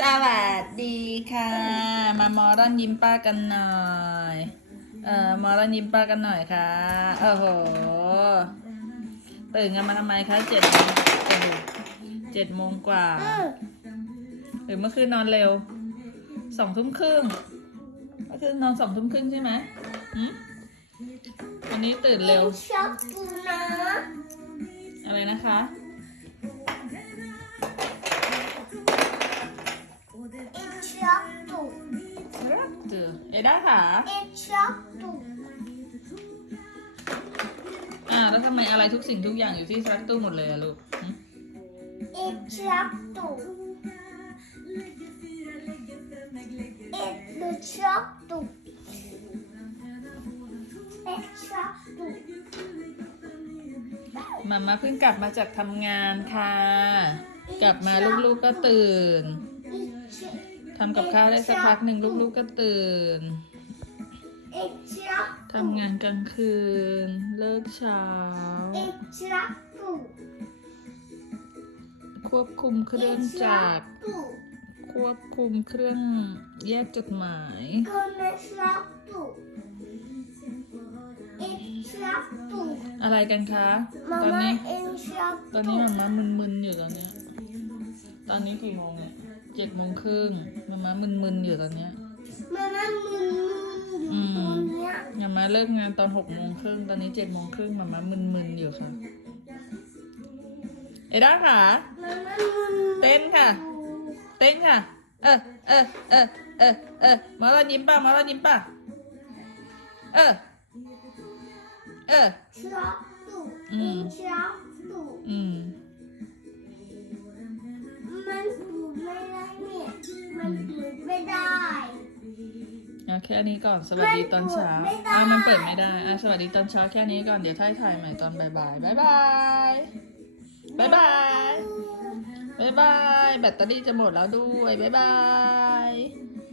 สวัสดีค่ะ มามอรอนยิ้มป้ากันหน่อย เอ่อมอรอนยิ้มป้ากันหน่อยค่ะโอ้โหตื่นกันมาทำไมคะเจ็ดโมงโอ้โหเจ็ดโมงกว่าหรือเมื่อคืนนอนเร็วสองทุ่มครึ่งเมื่อคืนนอนสองทุ่มครึ่งใช่ไหมหืมวันนี้ตื่นเร็วชอบดูนะอะไรนะคะ อ็ชอบดูครับเจอเอด้าค่ะเอ็ชอบดูอ่าแล้วทำไมอะไรทุกสิ่งทุกอย่างอยู่ที่ซักตู้หมดเลยอะลูกหึเอ็ชอบดูเอ็ดูชอบดูเอ็ชอบดูมาม่าเพิ่งกลับมาจากทำงานค่ะ กลับมาลูกๆก็ตื่นอีช ทำกับข้าวได้สักพักหนึ่งลูกๆก็ตื่นเอ็ชอบทำงานกลางคืน เลิกเช้าเอ็ชอบดูควบคุมเครื่องจักรดูควบคุมเครื่องแยกจดหมายคนละชอบดูเอ็ชอบดูอะไรกันคะมาตอนม่านี้เอ็ชอบตอนนี้มาม่ามึนๆอยู่ตอนเนี้ยตอนนี้กี่โมงเนี่ย เจ็ดโมงครึ่งมาม่ามึนๆอยู่ตอนเนี้ยมาม่ามึนๆอยู่ตรงเนี้ยมาม่าเลิกงานตอนหกโมงครึ่งตอนนี้เจ็ดโมงครึ่งมาม่ามึนๆอยู่ค่ะเอด้าค่ะมาม่ามึนเต้นค่ะ เต้นค่ะ เออเออเออเออเออมาลายิ้มป่ะมาลายิ้มป่ะเออ เออชอบดูอืเอ็มชอบดูอืม ไม่ได้เอาแค่นี้ก่อนสวัสดีตอนเช้ามันเปิดไม่ได้อ้าวมันเปิดไม่ได้อะสวัสดีตอนเช้าแค่นี้ก่อนเดี๋ยวถ่ายถ่ายใหม่ตอนบ่ายบายบายบายบายบายบายบายแบตเตอรี่จะหมดแล้วด้วยบายบาย